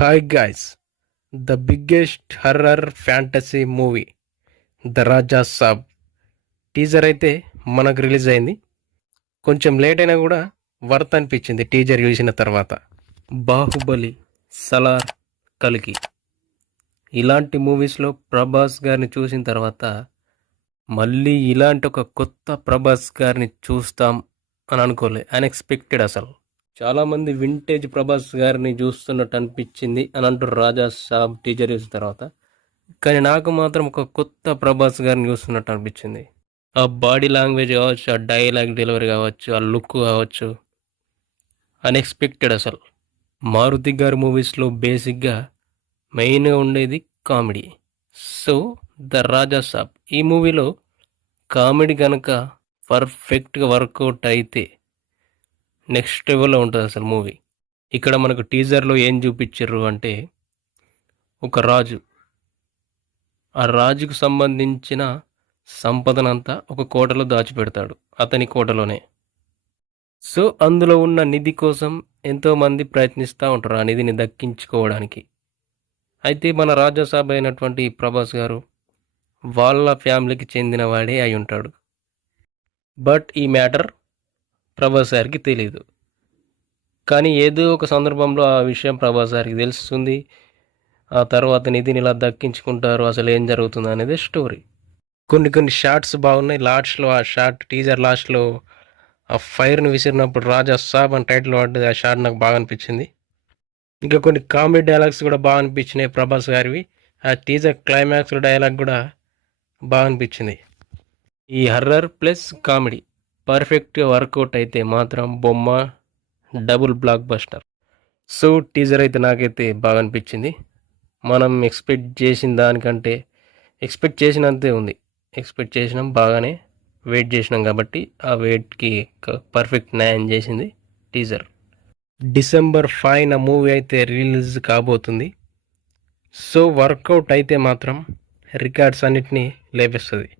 Hi guys, the biggest horror fantasy movie the Raja Saab teaser అయితే మనకు release అయింది. కొంచెం లేట్ అయినా కూడా వర్త్ అనిపించింది టీజర్ చూసిన తర్వాత. బాహుబలి, సలార్, కల్కి ఇలాంటి మూవీస్లో ప్రభాస్ గారిని చూసిన తర్వాత మళ్ళీ ఇలాంటి ఒక కొత్త ప్రభాస్ గారిని చూస్తాం అని అనుకోలే. అన్ఎక్స్పెక్టెడ్. అసలు చాలామంది వింటేజ్ ప్రభాస్ గారిని చూస్తున్నట్టు అనిపించింది అని అంటారు రాజా సాబ్ టీజర్ చూసిన తర్వాత. కానీ నాకు మాత్రం ఒక కొత్త ప్రభాస్ గారిని చూస్తున్నట్టు అనిపించింది. ఆ బాడీ లాంగ్వేజ్ కావచ్చు, ఆ డైలాగ్ డెలివరీ కావచ్చు, ఆ లుక్ కావచ్చు, అన్ఎక్స్పెక్టెడ్. అసలు మారుతి గారి మూవీస్లో బేసిక్గా మెయిన్గా ఉండేది కామెడీ. సో ద రాజా సాబ్ ఈ మూవీలో కామెడీ కనుక పర్ఫెక్ట్గా వర్కౌట్ అయితే నెక్స్ట్ లెవెల్లో ఉంటుంది అసలు మూవీ. ఇక్కడ మనకు టీజర్లో ఏం చూపించారు అంటే, ఒక రాజు, ఆ రాజుకు సంబంధించిన సంపదనంతా ఒక కోటలో దాచిపెడతాడు, అతని కోటలోనే. సో అందులో ఉన్న నిధి కోసం ఎంతోమంది ప్రయత్నిస్తూ ఉంటారు ఆ నిధిని దక్కించుకోవడానికి. అయితే మన రాజాసాబ్ అయినటువంటి ప్రభాస్ గారు వాళ్ళ ఫ్యామిలీకి చెందిన వాడే అయి ఉంటాడు. బట్ ఈ మ్యాటర్ ప్రభాస్ గారికి తెలియదు. కానీ ఏదో ఒక సందర్భంలో ఆ విషయం ప్రభాస్ గారికి తెలుస్తుంది. ఆ తర్వాత నిధిని ఇలా దక్కించుకుంటారు. అసలు ఏం జరుగుతుంది అనేది స్టోరీ. కొన్ని షార్ట్స్ బాగున్నాయి. లాస్ట్లో ఆ షార్ట్, టీజర్ లాస్ట్లో ఆ ఫైర్ని విసిరినప్పుడు రాజా సాబ్ అని టైటిల్ పడ్డది. ఆ షార్ట్ నాకు బాగా అనిపించింది. ఇంకా కొన్ని కామెడీ డైలాగ్స్ కూడా బాగా అనిపించినాయి ప్రభాస్ గారివి. ఆ టీజర్ క్లైమాక్స్ డైలాగ్ కూడా బాగా అనిపించింది. ఈ హర్రర్ ప్లస్ కామెడీ పర్ఫెక్ట్గా వర్కౌట్ అయితే మాత్రం బొమ్మ double block buster. So teaser అయితే నాకైతే బాగా అనిపించింది. మనం ఎక్స్పెక్ట్ చేసిన దానికంటే ఎక్స్పెక్ట్ చేసినంతే ఉంది. ఎక్స్పెక్ట్ చేసినాం, బాగానే వెయిట్ చేసినాం కాబట్టి ఆ వెయిట్కి పర్ఫెక్ట్ న్యాయం చేసింది టీజర్. December 5 మూవీ అయితే రిలీజ్ కాబోతుంది. సో వర్కౌట్ అయితే మాత్రం రికార్డ్స్ అన్నిటినీ లేపేస్తుంది.